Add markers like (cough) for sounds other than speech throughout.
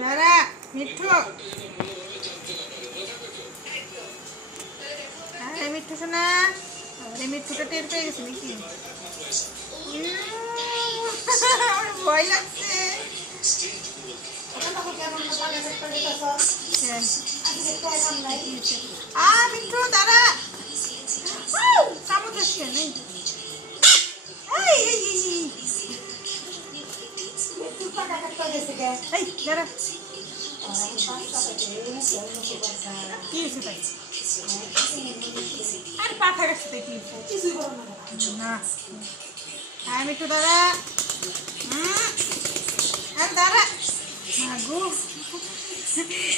দাদা মিঠু। মিঠু শোনা আরে মিঠুটা টের পেয়ে গেছে নাকি? আমার (laughs) ভয় লাগছে। হ্যাঁ। আ, মিঠু দাদা সামুদ্র নেই এই দাঁড়া কি তাই আরে পাখা গেছে কি না। আমি একটু দাঁড়া আরে দাঁড়া মাগু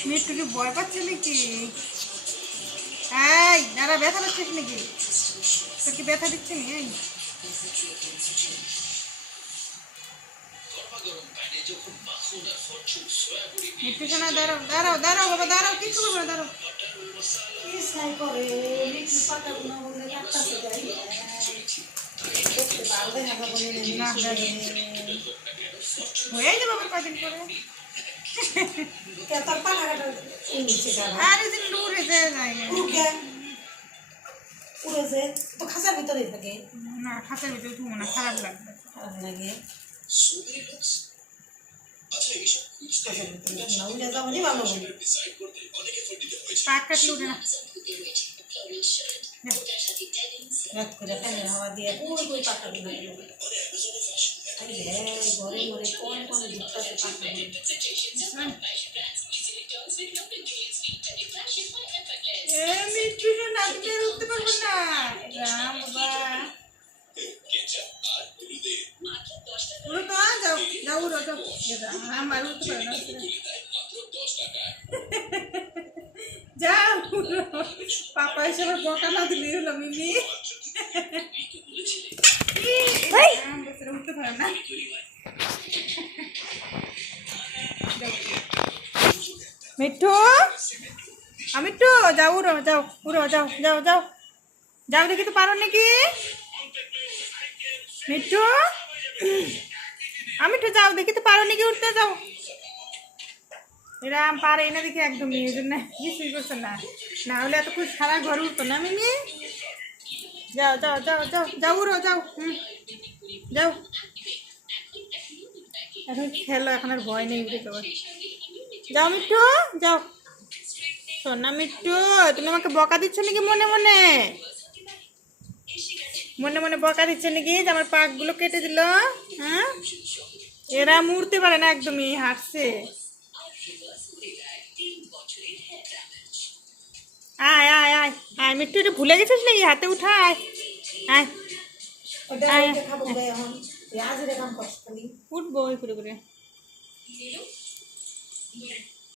মিট্টু কি ভয় পাচ্ছে নাকি? এই দাঁড়া ব্যথা পাচ্ছিস নাকি? তোর কি ব্যথা দিচ্ছে নি? শোনা দাঁড়াও দাঁড়াও দাঁড়াও বাবা দাঁড়াও কিছু করবে দাঁড়াও। হয়ে যাবে আবার কদিন পরে? আর যে লুড়ে যায় যায় খাঁচার ভিতরে থাকে। না খাতার ভিতরে না খারাপ লাগবে। খারাপ লাগে। খাঁচার ভিতরে না উঠে যাব নি ভালো হবে পাক কাটলে উঠে না রাত করে ফ্যানের হাওয়া দিয়ে ওই ওই পাতা গুলো আরে ঘরে ঘরে কোন কোন দিকটাতে পাতা আমি একটু না তুমি যাও রাম আর উঠতে পারো না যাও পাপা আবার বকা না দিলেই হলো মিমি উঠতে পারে না মিঠু আমি তো যাও উড়ো যাও উড়ো, যাও যাও যাও। যাও দেখি তো পারো নাকি? মিঠু? আমি তো যাও, দেখি তো পারো নাকি উঠতে যাও। এরা পারে না দেখি একদম, এই জন্য কিছুই করছে না। না হলে এত খুব সারা ঘর উঠতো না মিমি। যাও যাও যাও যাও যাও উড়ো, যাও, হুম। যাও। এখন খেলো, এখন আর ভয় নেই উঠে যাওয়ার যাও মিঠু, যাও। সোনা মিঠু, তুমি আমাকে বকা দিচ্ছ নাকি মনে মনে? মনে মনে বকা দিচ্ছে নাকি? যে আমার পাকগুলো কেটে দিল হ্যাঁ? এরা মুড়তে পারে না একদমই হাঁটছে। আয় আয় আয় আয় মিট্টু এটা ভুলে গেছিস নাকি? হাতে উঠা আয় আয় উঠবো ওই করে করে।